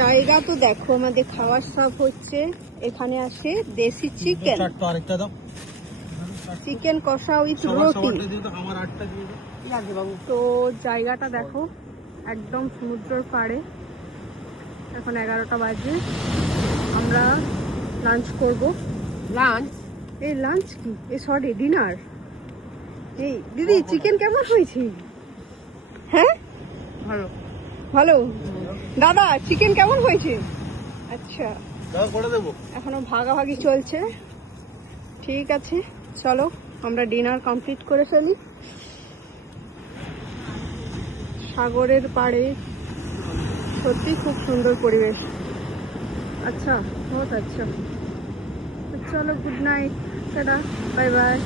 জায়গা তো দেখো, আমাদের খাওয়ার সব হচ্ছে। এখানে আসে দেশি চিকেন, চিকেন কষা উইথ রুটি। তো জায়গাটা দেখো, একদম সমুদ্রের পাড়ে। এখন 11টা বাজে, আমরা লাঞ্চ করব। লাঞ্চ? এই লাঞ্চ কি, এই সরি ডিনার। এই দিদি চিকেন কেমন হয়েছে? হ্যাঁ ভালো ভালো। দাদা চিকেন কেমন হয়েছে? আচ্ছা, এখনো ভাগাভাগি চলছে। ঠিক আছে, চলো আমরা ডিনার কমপ্লিট করে ফেলি। সাগরের পাড়ে সত্যি খুব সুন্দর পরিবেশ। আচ্ছা, বহুত আচ্ছা। চলো, good night, tata, bye bye.